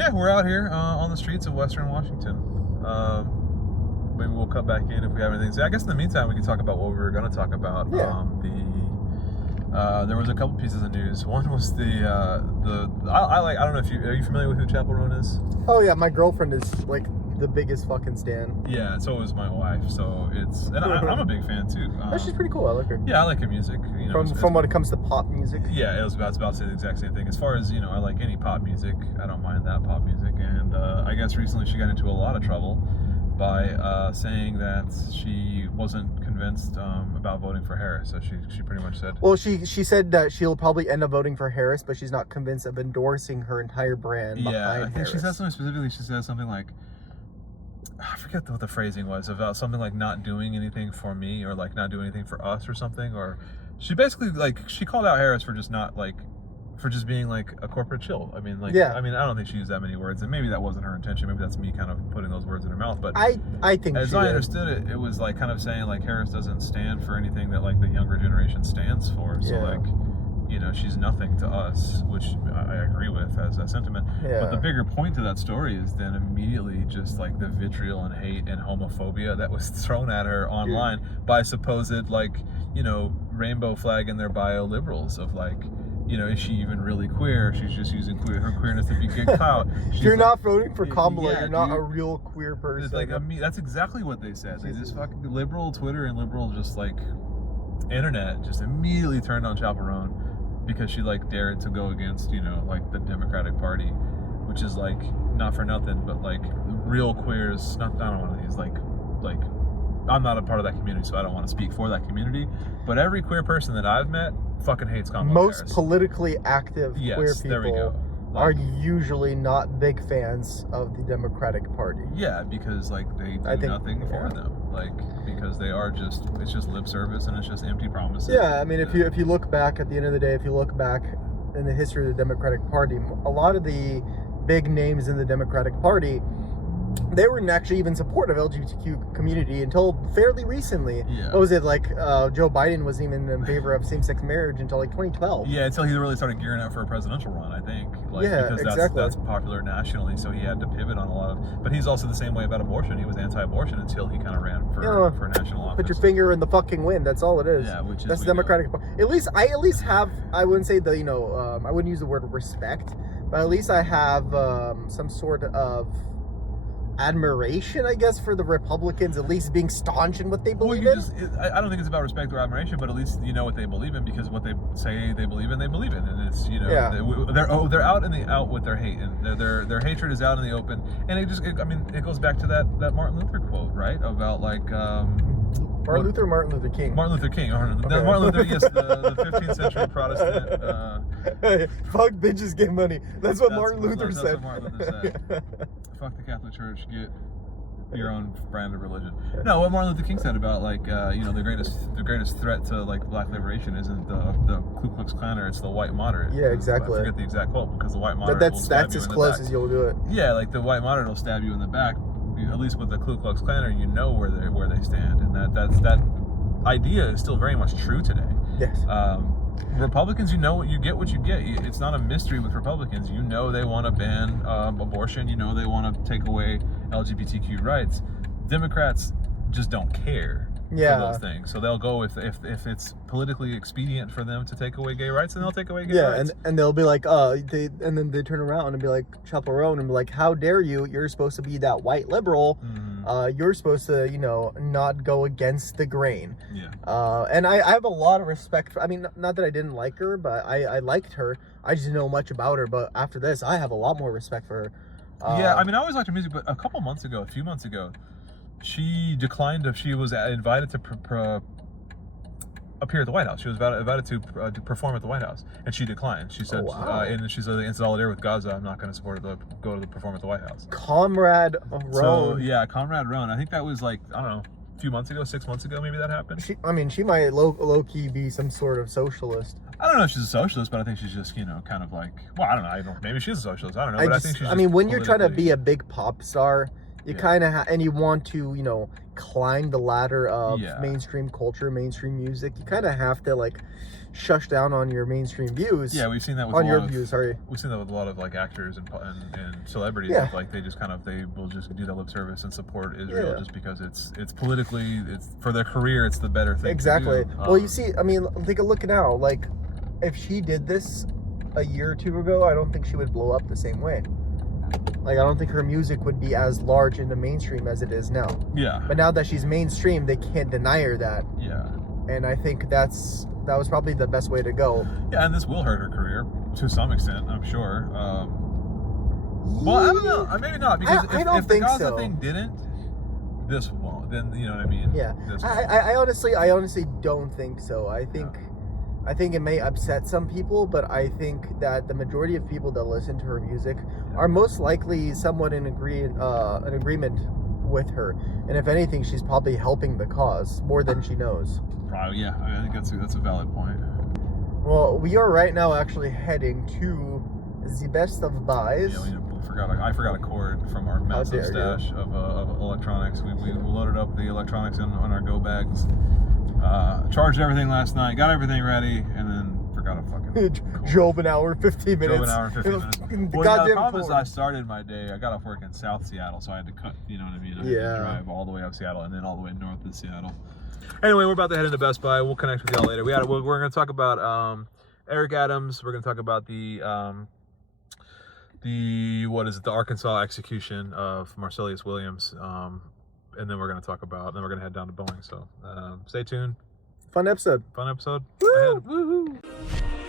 Yeah, we're out here on the streets of Western Washington. Maybe we'll cut back in if we have anything to say. I guess in the meantime, we can talk about what we were going to talk about. Yeah. There was a couple pieces of news. One was I don't know if are you familiar with who Chappell Roan is? Oh yeah, my girlfriend is like the biggest fucking stan. Yeah, so is my wife. So I'm a big fan too. She's pretty cool. I like her. Yeah, I like her music. You know, from when it comes to pop music. Yeah, I was about to say the exact same thing. As far as, I like any pop music. I don't mind that pop music. And I guess recently she got into a lot of trouble by saying that she wasn't convinced about voting for Harris. So she pretty much said... Well, she said that she'll probably end up voting for Harris, but she's not convinced of endorsing her entire brand behind Harris. I think she said something specifically. She said something like... I forget what the phrasing was, about something like not doing anything for me, or like not doing anything for us or something. Or she basically, like, she called out Harris for just not like... for just being like a corporate chill. I mean, like, yeah. I don't think she used that many words, and maybe that wasn't her intention. Maybe that's me kind of putting those words in her mouth. But I think, as I understood it, it was like kind of saying like Harris doesn't stand for anything that like the younger generation stands for. So like, she's nothing to us, which I agree with as a sentiment. Yeah. But the bigger point to that story is then immediately just like the vitriol and hate and homophobia that was thrown at her online by supposed like, rainbow flag in their bio liberals of like, is she even really queer? She's just using her queerness to be good clout. If you're not voting for Kamala, you're not a real queer person. It's like, that's exactly what they said. They just fucking liberal Twitter and liberal just like internet just immediately turned on Chappell Roan because she like dared to go against, like the Democratic Party, which is like not for nothing, but like real queers. I don't want to use like. I'm not a part of that community, so I don't want to speak for that community. But every queer person that I've met fucking hates Kamala Harris. Most politically active queer people are usually not big fans of the Democratic Party. Yeah, because like they do nothing for them. Like, because they are it's just lip service and it's just empty promises. Yeah, I mean, if you look back at the end of the day, if you look back in the history of the Democratic Party, a lot of the big names in the Democratic Party, they weren't actually even supportive of LGBTQ community until fairly recently. Yeah. What was it, like Joe Biden wasn't even in favor of same-sex marriage until like 2012. Yeah, until he really started gearing up for a presidential run, I think. Like, yeah, because exactly. that's popular nationally, so he had to pivot on a lot of... But he's also the same way about abortion. He was anti-abortion until he kind of ran for national office. Put your finger in the fucking wind. That's all it is. Yeah, which is... That's the Democratic Party. At least have, I wouldn't say I wouldn't use the word respect, but at least I have some sort of admiration, I guess, for the Republicans, at least being staunch in what they believe in. I don't think it's about respect or admiration, but at least you know what they believe in, because what they say they believe in, and it's they're out in the out with their hate, and their hatred is out in the open, and it goes back to that Martin Luther quote, right, about like Martin Luther King. Martin Luther King. Okay. Martin Luther, yes, the 15th century Protestant. Fuck bitches, get money. That's what Martin Luther said. That's what Martin Luther said. Fuck the Catholic Church, get your own brand of religion. No, what Martin Luther King said about like the greatest threat to like black liberation isn't the Ku Klux Klan, or it's the white moderate. Yeah, exactly. I forget the exact quote, because the white moderate that's as close as you'll do it. Yeah, like the white moderate will stab you in the back. At least with the Ku Klux Klan, you know where they stand, and that idea is still very much true today. Yes. Republicans, you get what you get. It's not a mystery with Republicans. They want to ban abortion. They want to take away LGBTQ rights. Democrats just don't care for those things. So they'll go if it's politically expedient for them to take away gay rights, then they'll take away gay rights. Yeah, and they'll be like, and then they turn around and be like, Chappell Roan, and be like, how dare you? You're supposed to be that white liberal. Mm-hmm. You're supposed to, not go against the grain. Yeah. And I have a lot of respect for, not that I didn't like her, but I liked her. I just didn't know much about her. But after this, I have a lot more respect for her. I always liked her music, but a few months ago, she declined. She was invited to appear at the White House. She was invited to perform at the White House, and she declined. She said, and she said, in solidarity with Gaza, I'm not going to support her to go to perform at the White House. Comrade Roan. So, Comrade Roan. I think that was like, I don't know, a few months ago, 6 months ago, maybe that happened. She might low-key be some sort of socialist. I don't know if she's a socialist, but I think she's just, kind of like, well, I don't know. Maybe she's a socialist. I don't know. But I think she's when you're trying to be a big pop star, You kind of and you want to, you know, climb the ladder of Yeah. mainstream culture, mainstream music. You kind of have to like shush down on your mainstream views. Yeah, we've seen that with on your views. Sorry, we've seen that with a lot of like actors and celebrities. Yeah. Like they just kind of they will just do that lip service and support Israel Yeah. just because it's politically, it's for their career, it's the better thing. exactly. To do. Well, you see, I mean, take a look now. Like, if she did this a year or two ago, I don't think she would blow up the same way. Like, I don't think her music would be as large in the mainstream as it is now. Yeah. But now that she's mainstream, they can't deny her that. Yeah. And I think that was probably the best way to go. Yeah, and this will hurt her career to some extent, I'm sure. Well, I don't know. Maybe not, because I don't if the think Gaza so. thing didn't, this won't. Then you know what I mean? Yeah. This I honestly don't think so. I think it may upset some people, but I think that the majority of people that listen to her music are most likely somewhat in agreement with her. And if anything, she's probably helping the cause more than she knows. Probably, yeah. I think that's a valid point. Well, we are right now actually heading to the best of buys. Yeah, I forgot a cord from our massive stash of electronics. We loaded up the electronics on our go bags, charged everything last night, got everything ready, and then forgot a fucking cord. Drove an hour, 15 minutes. Drove an hour and 15 minutes. Fucking Well, goddamn the problem is cord. I started my day. I got off work in South Seattle, so I had to cut. You know what I mean? I had Yeah. to drive all the way up Seattle and then all the way north of Seattle. Anyway, we're about to head into Best Buy. We'll connect with y'all later. We're going to talk about Eric Adams. We're going to talk about the Arkansas execution of Marcellus Williams. And then we're going to head down to Boeing. So stay tuned. Fun episode. Fun episode. Woo! Ahead. Woohoo!